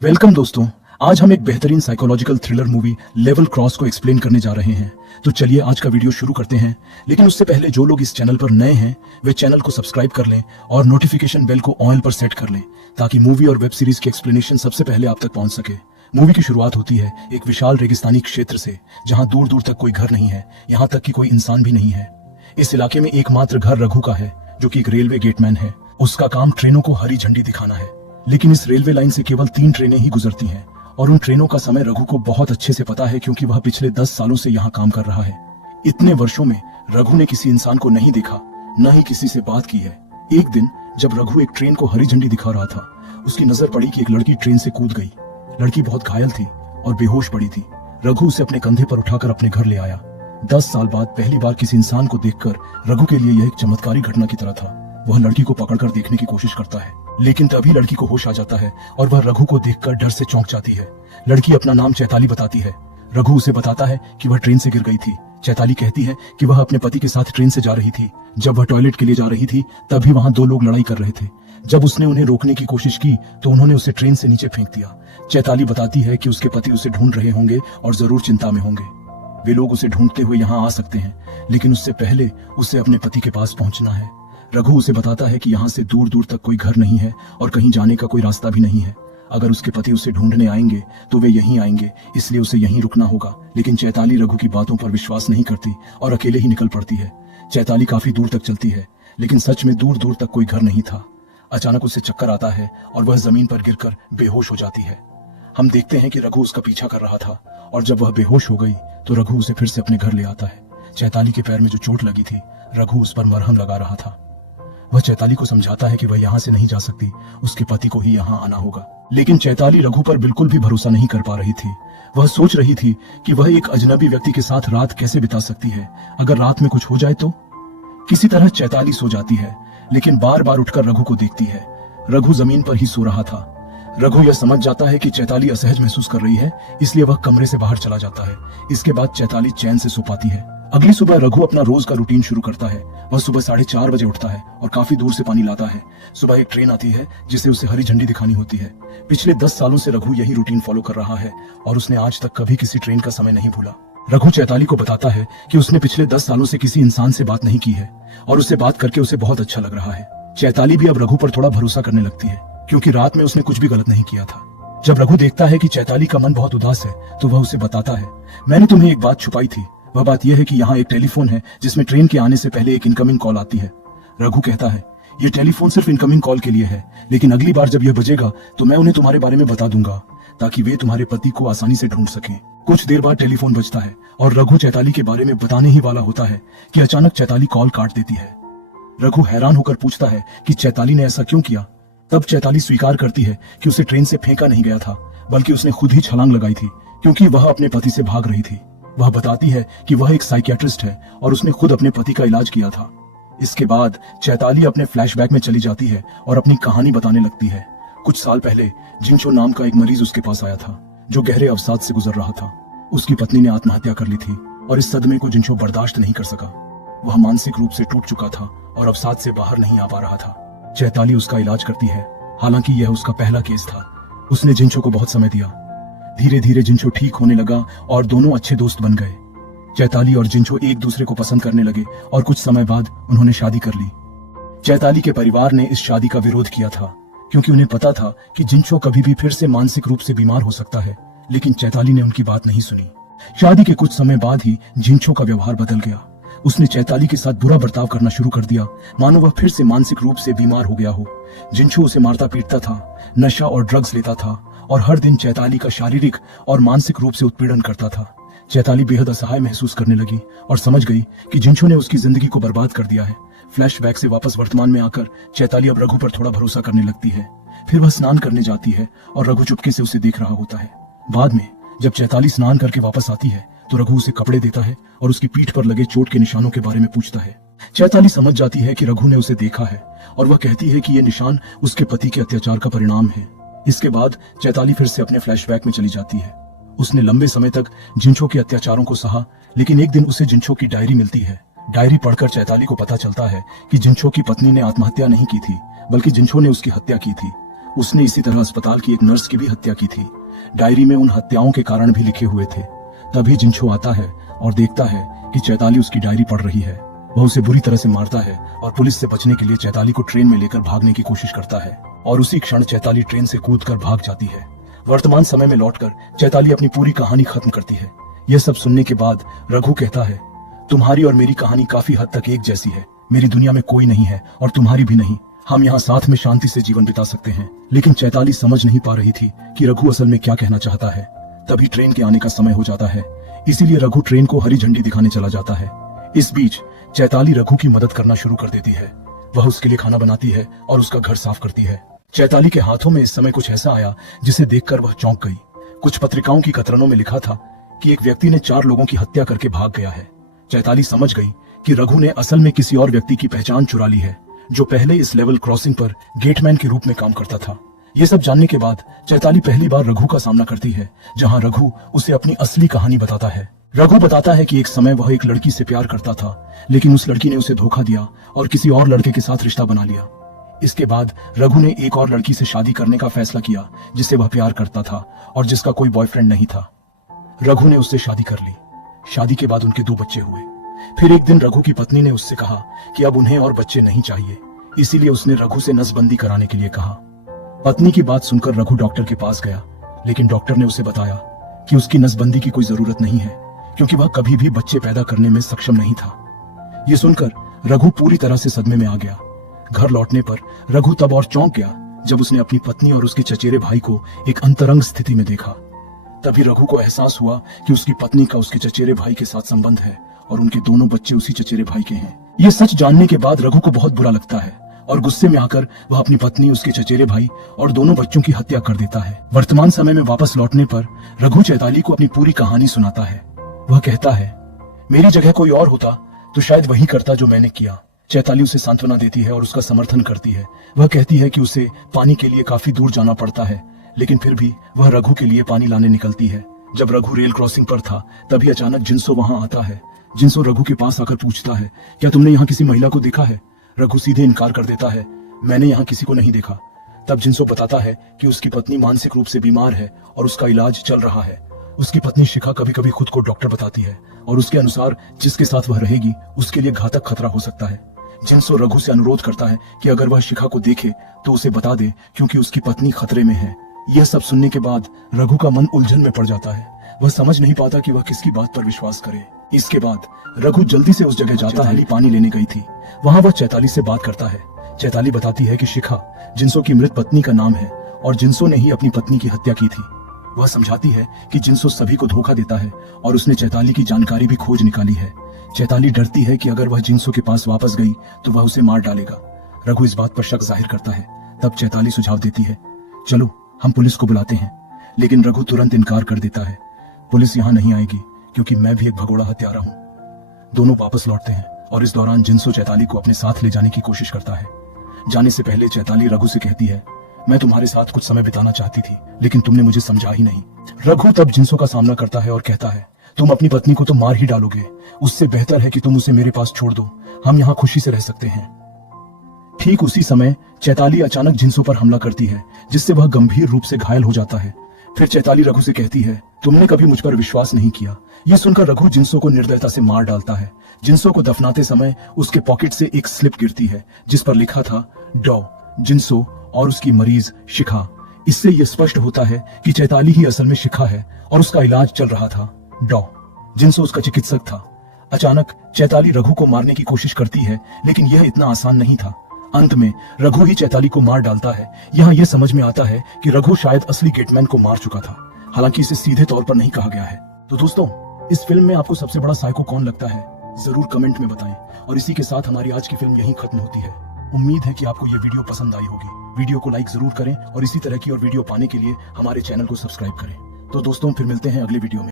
Welcome दोस्तों, आज हम एक बेहतरीन psychological thriller movie level cross को एक्सप्लेन करने जा रहे हैं। तो चलिए आज का वीडियो शुरू करते हैं। लेकिन उससे पहले जो लोग इस चैनल पर नए हैं वे चैनल को सब्सक्राइब कर लें और नोटिफिकेशन बेल को ऑल पर सेट कर लें ताकि मूवी और वेब सीरीज की एक्सप्लेनेशन सबसे पहले आप तक पहुंच सके। मूवी की शुरुआत होती है एक विशाल रेगिस्तानी क्षेत्र से जहाँ दूर दूर तक कोई घर नहीं है, यहाँ तक कि कोई इंसान भी नहीं है। इस इलाके में एकमात्र घर रघु का है जो कि एक रेलवे गेटमैन है। उसका काम ट्रेनों को हरी झंडी दिखाना है। लेकिन इस रेलवे लाइन से केवल 3 ट्रेनें ही गुजरती हैं और उन ट्रेनों का समय रघु को बहुत अच्छे से पता है क्योंकि वह पिछले 10 सालों से यहाँ काम कर रहा है। इतने वर्षों में रघु ने किसी इंसान को नहीं देखा, न ही किसी से बात की है। एक दिन जब रघु एक ट्रेन को हरी झंडी दिखा रहा था, उसकी नजर पड़ी कि एक लड़की ट्रेन से कूद गई। लड़की बहुत घायल थी और बेहोश पड़ी थी। रघु उसे अपने कंधे पर उठाकर अपने घर ले आया। 10 साल बाद पहली बार किसी इंसान को देखकर रघु के लिए यह एक चमत्कारी घटना की तरह था। वह लड़की को पकड़कर देखने की कोशिश करता है, लेकिन तभी लड़की को होश आ जाता है और वह रघु को देखकर डर से चौंक जाती है। लड़की अपना नाम चैताली बताती है। रघु उसे बताता है कि वह ट्रेन से गिर गई थी। चैताली कहती है कि वह अपने पति के साथ ट्रेन से जा रही थी। जब वह टॉयलेट के लिए जा रही थी तभी वहां 2 लोग लड़ाई कर रहे थे। जब उसने उन्हें रोकने की कोशिश की तो उन्होंने उसे ट्रेन से नीचे फेंक दिया। चैताली बताती है कि उसके पति उसे ढूंढ रहे होंगे और जरूर चिंता में होंगे। वे लोग उसे ढूंढते हुए यहाँ आ सकते हैं, लेकिन उससे पहले उसे अपने पति के पास पहुंचना है। रघु उसे बताता है कि यहाँ से दूर दूर तक कोई घर नहीं है और कहीं जाने का कोई रास्ता भी नहीं है। अगर उसके पति उसे ढूंढने आएंगे तो वे यहीं आएंगे, इसलिए उसे यहीं रुकना होगा। लेकिन चैताली रघु की बातों पर विश्वास नहीं करती और अकेले ही निकल पड़ती है। चैताली काफी दूर तक चलती है, लेकिन सच में दूर दूर तक कोई घर नहीं था। अचानक उसे चक्कर आता है और वह जमीन पर गिरकर बेहोश हो जाती है। हम देखते हैं कि रघु उसका पीछा कर रहा था और जब वह बेहोश हो गई तो रघु उसे फिर से अपने घर ले आता है। चैताली के पैर में जो चोट लगी थी, रघु उस पर मरहम लगा रहा था। वह चैताली को समझाता है कि वह यहाँ से नहीं जा सकती, उसके पति को ही यहाँ आना होगा। लेकिन चैताली रघु पर बिल्कुल भी भरोसा नहीं कर पा रही थी। वह सोच रही थी कि वह एक अजनबी व्यक्ति के साथ रात कैसे बिता सकती है। अगर रात में कुछ हो जाए तो। किसी तरह चैताली सो जाती है, लेकिन बार बार उठकर रघु को देखती है। रघु जमीन पर ही सो रहा था। रघु यह समझ जाता है कि चैताली असहज महसूस कर रही है, इसलिए वह कमरे से बाहर चला जाता है। इसके बाद चैताली चैन से सो पाती है। अगली सुबह रघु अपना रोज का रूटीन शुरू करता है। वह सुबह 4:30 बजे उठता है और काफी दूर से पानी लाता है। सुबह एक ट्रेन आती है जिसे उसे हरी झंडी दिखानी होती है। पिछले 10 सालों से रघु यही रूटीन फॉलो कर रहा है और उसने आज तक कभी किसी ट्रेन का समय नहीं भूला। रघु चैताली को बताता है कि उसने पिछले 10 सालों से किसी इंसान से बात नहीं की है और उससे बात करके उसे बहुत अच्छा लग रहा है। चैताली भी अब रघु पर थोड़ा भरोसा करने लगती है क्योंकि रात में उसने कुछ भी गलत नहीं किया था। जब रघु देखता है कि चैताली का मन बहुत उदास है तो वह उसे बताता है, मैंने तुम्हें एक बात छुपाई थी। वह बात यह है कि यहाँ एक टेलीफोन है जिसमें ट्रेन के आने से पहले एक इनकमिंग कॉल आती है। रघु कहता है, ये टेलीफोन सिर्फ इनकमिंग कॉल के लिए है, लेकिन अगली बार जब यह बजेगा तो मैं उन्हें तुम्हारे बारे में बता दूंगा ताकि वे तुम्हारे पति को आसानी से ढूंढ सकें। कुछ देर बाद टेलीफोन बजता है और रघु चैताली के बारे में बताने ही वाला होता है कि अचानक चैताली कॉल काट देती है। रघु हैरान होकर पूछता है कि चैताली ने ऐसा क्यों किया। तब चैताली स्वीकार करती है कि उसे ट्रेन से फेंका नहीं गया था, बल्कि उसने खुद ही छलांग लगाई थी क्योंकि वह अपने पति से भाग रही थी। वह बताती है कि वह एक साइकियाट्रिस्ट है और उसने खुद अपने पति का इलाज किया था। इसके बाद चैताली अपने फ्लैशबैक में चली जाती है और अपनी कहानी बताने लगती है। कुछ साल पहले जिंचो नाम का एक मरीज उसके पास आया था जो गहरे अवसाद से गुजर रहा था। उसकी पत्नी ने आत्महत्या कर ली थी और इस सदमे को जिंचो बर्दाश्त नहीं कर सका। वह मानसिक रूप से टूट चुका था और अवसाद से बाहर नहीं आ पा रहा था। चैताली उसका इलाज करती है, हालांकि यह उसका पहला केस था। उसने जिंचो को बहुत समय दिया। धीरे धीरे जिंचो ठीक होने लगा और दोनों अच्छे दोस्त बन गए। चैताली और जिंचो एक दूसरे को पसंद करने लगे और कुछ समय बाद उन्होंने शादी कर ली। चैताली के परिवार ने इस शादी का विरोध किया था क्योंकि उन्हें पता था कि जिंचो कभी भी फिर से मानसिक रूप से बीमार हो सकता है, लेकिन चैताली ने उनकी बात नहीं सुनी। शादी के कुछ समय बाद ही जिंचो का व्यवहार बदल गया। उसने चैताली के साथ बुरा बर्ताव करना शुरू कर दिया, मानो वह फिर से मानसिक रूप से बीमार हो गया हो। जिंचो उसे मारता पीटता था, नशा और ड्रग्स लेता था और हर दिन चैताली का शारीरिक और मानसिक रूप से उत्पीड़न करता था। चैताली बेहद असहाय महसूस करने लगी और समझ गई कि जिंचो ने उसकी जिंदगी को बर्बाद कर दिया है। फ्लैशबैक से वापस वर्तमान में आकर चैताली अब रघु पर थोड़ा भरोसा करने लगती है। फिर वह स्नान करने जाती है और रघु चुपके से उसे देख रहा होता है। बाद में जब चैताली स्नान करके वापस आती है तो रघु उसे कपड़े देता है और उसकी पीठ पर लगे चोट के निशानों के बारे में पूछता है। चैताली समझ जाती है कि रघु ने उसे देखा है और वह कहती है कि ये निशान उसके पति के अत्याचार का परिणाम है। इसके बाद चैताली फिर से अपने फ्लैशबैक में चली जाती है। उसने लंबे समय तक जिंचो के अत्याचारों को सहा, लेकिन एक दिन उसे जिंचो की डायरी मिलती है। डायरी पढ़कर चैताली को पता चलता है कि जिंचो की पत्नी ने आत्महत्या नहीं की थी, बल्कि जिंचो ने उसकी हत्या की थी। उसने इसी तरह अस्पताल की एक नर्स की भी हत्या की थी। डायरी में उन हत्याओं के कारण भी लिखे हुए थे। तभी जिनसो आता है और देखता है कि चैताली उसकी डायरी पढ़ रही है। वह उसे बुरी तरह से मारता है और पुलिस से बचने के लिए चैताली को ट्रेन में लेकर भागने की कोशिश करता है और उसी क्षण चैताली ट्रेन से कूदकर भाग जाती है। वर्तमान समय में लौटकर चैताली अपनी पूरी कहानी खत्म करती है। यह सब सुनने के बाद रघु कहता है, तुम्हारी और मेरी कहानी काफी हद तक एक जैसी है। मेरी दुनिया में कोई नहीं है और तुम्हारी भी नहीं। हम यहाँ साथ में शांति से जीवन बिता सकते हैं। लेकिन चैताली समझ नहीं पा रही थी कि रघु असल में क्या कहना चाहता है। तभी ट्रेन के आने का समय हो जाता है, इसीलिए रघु ट्रेन को हरी झंडी दिखाने चला जाता है। इस बीच चैताली रघु की मदद करना शुरू कर देती है। वह उसके लिए खाना बनाती है और उसका घर साफ करती है। चैताली के हाथों में इस समय कुछ ऐसा आया जिसे देखकर वह चौंक गई। कुछ पत्रिकाओं की कतरनों में लिखा था कि एक व्यक्ति ने 4 लोगों की हत्या करके भाग गया है। चैताली समझ गई कि रघु ने असल में किसी और व्यक्ति की पहचान चुरा ली है, जो पहले इस लेवल क्रॉसिंग पर गेटमैन के रूप में काम करता था। ये सब जानने के बाद चैताली पहली बार रघु का सामना करती है, जहां रघु उसे अपनी असली कहानी बताता है। रघु बताता है कि एक समय वह एक लड़की से प्यार करता था, लेकिन उस लड़की ने उसे धोखा दिया और किसी और लड़के के साथ रिश्ता बना लिया। इसके बाद रघु ने एक और लड़की से शादी करने का फैसला किया जिससे वह प्यार करता था और जिसका कोई बॉयफ्रेंड नहीं था। रघु ने उससे शादी कर ली। शादी के बाद उनके 2 बच्चे हुए। फिर एक दिन रघु की पत्नी ने उससे कहा कि अब उन्हें और बच्चे नहीं चाहिए, इसीलिए उसने रघु से नसबंदी कराने के लिए कहा। पत्नी की बात सुनकर रघु डॉक्टर के पास गया, लेकिन डॉक्टर ने उसे बताया कि उसकी नसबंदी की कोई जरूरत नहीं है, क्योंकि वह कभी भी बच्चे पैदा करने में सक्षम नहीं था। ये सुनकर रघु पूरी तरह से सदमे में आ गया। घर लौटने पर रघु तब और चौंक गया जब उसने अपनी पत्नी और उसके चचेरे भाई को एक अंतरंग स्थिति में देखा। तभी रघु को एहसास हुआ कि उसकी पत्नी का उसके चचेरे भाई के साथ संबंध है और उनके दोनों बच्चे उसी चचेरे भाई के हैं। ये सच जानने के बाद रघु को बहुत बुरा लगता है और गुस्से में आकर वह अपनी पत्नी, उसके चचेरे भाई और दोनों बच्चों की हत्या कर देता है। वर्तमान समय में वापस लौटने पर रघु चैताली को अपनी पूरी कहानी सुनाता है। वह कहता है, मेरी जगह कोई और होता तो शायद वही करता जो मैंने किया। चैताली उसे सांत्वना देती है और उसका समर्थन करती है। वह कहती है कि उसे पानी के लिए काफी दूर जाना पड़ता है, लेकिन फिर भी वह रघु के लिए पानी लाने निकलती है। जब रघु रेल क्रॉसिंग पर था तभी अचानक जिनसो वहां आता है। जिनसो रघु के पास आकर पूछता है, क्या तुमने यहाँ किसी महिला को देखा है? रघु सीधे इनकार कर देता है, मैंने यहाँ किसी को नहीं देखा। तब जिनसो बताता है कि उसकी पत्नी मानसिक रूप से बीमार है और उसका इलाज चल रहा है। उसकी पत्नी शिखा कभी कभी खुद को डॉक्टर बताती है और उसके अनुसार जिसके साथ वह रहेगी उसके लिए घातक खतरा हो सकता है। जिनसो रघु से अनुरोध करता है कि अगर वह शिखा को देखे तो उसे बता दे, क्योंकि उसकी पत्नी खतरे में है। यह सब सुनने के बाद रघु का मन उलझन में पड़ जाता है। वह समझ नहीं पाता कि वह किसकी बात पर विश्वास करे। इसके बाद रघु जल्दी से उस जगह जाता है पानी लेने गई थी। वहां वह चैताली से बात करता है। चैताली बताती है कि शिखा जिनसो की मृत पत्नी का नाम है और जिनसो ने ही अपनी पत्नी की हत्या की थी। वह समझाती है कि जिनसो सभी को धोखा देता है और उसने चैताली की जानकारी भी खोज निकाली है। चैताली डरती है कि अगर वह जिनसो के पास वापस गई तो वह उसे मार डालेगा। रघु इस बात पर शक जाहिर करता है। तब चैताली सुझाव देती है, चलो हम पुलिस को बुलाते हैं। लेकिन रघु तुरंत इनकार कर देता है। पुलिस यहाँ नहीं आएगी क्योंकि मैं भी एक भगोड़ा हत्यारा हूँ। दोनों वापस लौटते हैं और इस दौरान जिनसो चैताली को अपने साथ ले जाने की कोशिश करता है। जाने से पहले चैताली रघु से कहती है, मैं तुम्हारे साथ कुछ समय बिताना चाहती थी, लेकिन तुमने मुझे समझा ही नहीं। रघु तब जिनसो का सामना करता है और कहता है, तुम अपनी पत्नी को तो मार ही डालोगे, उससे बेहतर है कि तुम उसे मेरे पास छोड़ दो, हम यहाँ खुशी से रह सकते हैं। ठीक उसी समय चैताली अचानक जिनसो पर हमला करती है, जिससे वह गंभीर रूप से घायल हो जाता है। फिर चैताली रघु से कहती है, तुमने कभी मुझ पर विश्वास नहीं किया। यह सुनकर रघु जिनसो को निर्दयता से मार डालता है। जिनसो को दफनाते समय उसके पॉकेट से एक स्लिप गिरती है जिस पर लिखा था डॉ जिनसो और उसकी मरीज शिखा। इससे यह स्पष्ट होता है कि चैताली ही असल में शिखा है और उसका इलाज चल रहा था। डॉ जिनसो उसका चिकित्सक था। अचानक चैताली रघु को मारने की कोशिश करती है, लेकिन यह इतना आसान नहीं था। अंत में रघु ही चैताली को मार डालता है। यहाँ यह समझ में आता है कि रघु शायद असली गेटमैन को मार चुका था, हालांकि इसे सीधे तौर पर नहीं कहा गया है। तो दोस्तों, इस फिल्म में आपको सबसे बड़ा साइको कौन लगता है, जरूर कमेंट में बताएं। और इसी के साथ हमारी आज की फिल्म यहीं खत्म होती है। उम्मीद है कि आपको ये वीडियो पसंद आई होगी। वीडियो को लाइक जरूर करें और इसी तरह की और वीडियो पाने के लिए हमारे चैनल को सब्सक्राइब करें। तो दोस्तों, फिर मिलते हैं अगले वीडियो में।